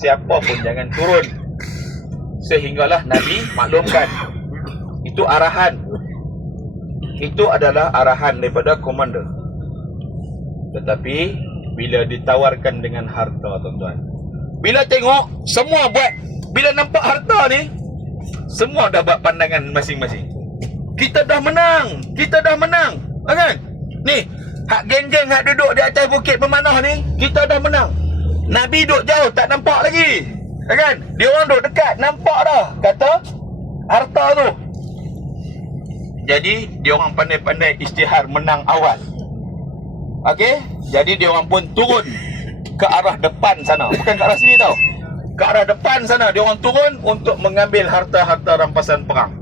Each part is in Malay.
siapa pun jangan turun sehinggalah Nabi maklumkan. Itu arahan. Itu adalah arahan daripada komander. Tetapi bila ditawarkan dengan harta, tuan-tuan, bila tengok semua buat, bila nampak harta ni, semua dah buat pandangan masing-masing. Kita dah menang, kita dah menang, kan? Ni, hak geng-geng hak duduk di atas bukit pemanah ni, kita dah menang. Nabi duduk jauh tak nampak lagi, kan? Dia orang duduk dekat, nampak dah kata harta tu. Jadi dia orang pandai-pandai isytihar menang awal. Okey, jadi dia orang pun turun ke arah depan sana, bukan ke arah sini tau. Ke arah depan sana dia orang turun untuk mengambil harta-harta rampasan perang.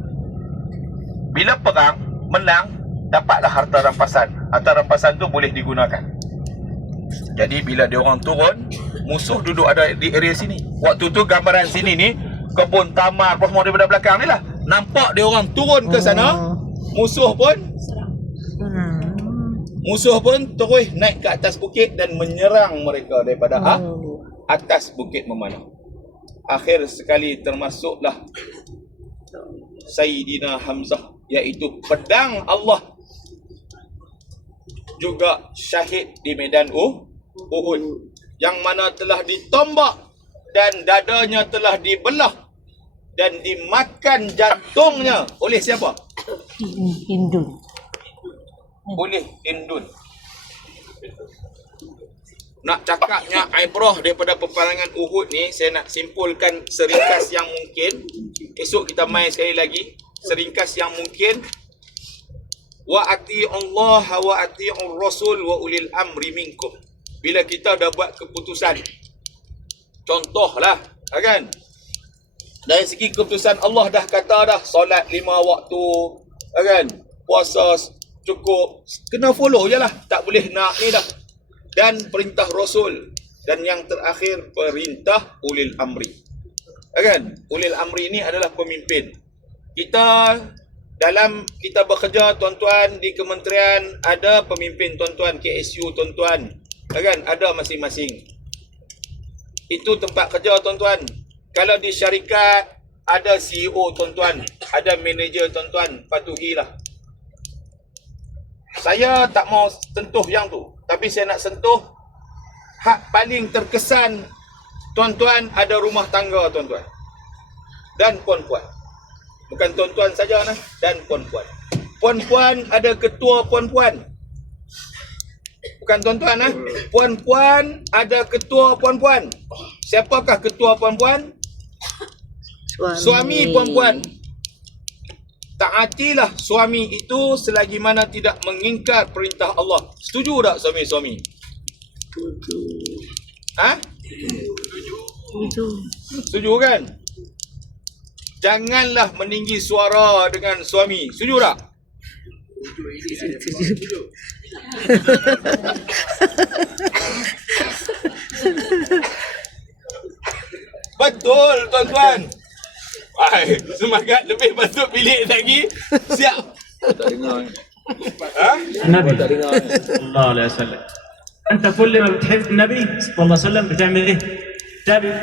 Bila perang menang, dapatlah harta rampasan. Harta rampasan tu boleh digunakan. Jadi bila dia orang turun, musuh duduk ada di area sini. Waktu tu gambaran sini ni kebun tamar apa semua daripada belakang ni lah. Nampak dia orang turun ke sana, musuh pun terus naik ke atas bukit dan menyerang mereka daripada atas bukit memanah. Akhir sekali termasuklah Sayyidina Hamzah, iaitu pedang Allah juga syahid di medan Uhud, yang mana telah ditombak dan dadanya telah dibelah dan dimakan jantungnya oleh siapa? Hindun. Oleh Hindun. Nak cakapnya ibrah daripada peperangan Uhud ni, saya nak simpulkan seringkas yang mungkin. Esok kita main sekali lagi, seringkas yang mungkin. Wa ati'ullah wa ati'ur rasul wa ulil amri minkum. Bila kita dah buat keputusan, contohlah, kan, dari segi keputusan Allah dah kata dah solat 5 waktu, kan, puasa cukup, kena follow je lah, tak boleh nak ni dah. Dan perintah Rasul, dan yang terakhir perintah ulil amri, kan. Ulil amri ni adalah pemimpin. Kita dalam kita bekerja, tuan-tuan, di kementerian ada pemimpin, tuan-tuan, KSU, tuan-tuan, kan, ada masing-masing. Itu tempat kerja, tuan-tuan. Kalau di syarikat ada CEO, tuan-tuan, ada manager, tuan-tuan, patuhilah. Saya tak mau sentuh yang tu, tapi saya nak sentuh hak paling terkesan, tuan-tuan, ada rumah tangga, tuan-tuan, dan puan-puan. Bukan tuan-tuan saja nah, dan puan-puan. Puan-puan ada ketua puan-puan. Bukan tuan-tuan nah, puan-puan ada ketua puan-puan. Siapakah ketua puan-puan? Suami puan-puan. Taatilah suami itu selagi mana tidak mengingkar perintah Allah. Setuju tak suami-suami? Setuju. Ha? Setuju kan? Janganlah meninggi suara dengan suami. Setuju tak? Setuju. Betul, tuan-tuan. Ay, semangat lebih masuk bilik lagi. Siap. Tak dengar. Ha? النبي صلى الله عليه وسلم. انت كل ما بتحب النبي صلى الله عليه وسلم بتعمل ايه؟ تابع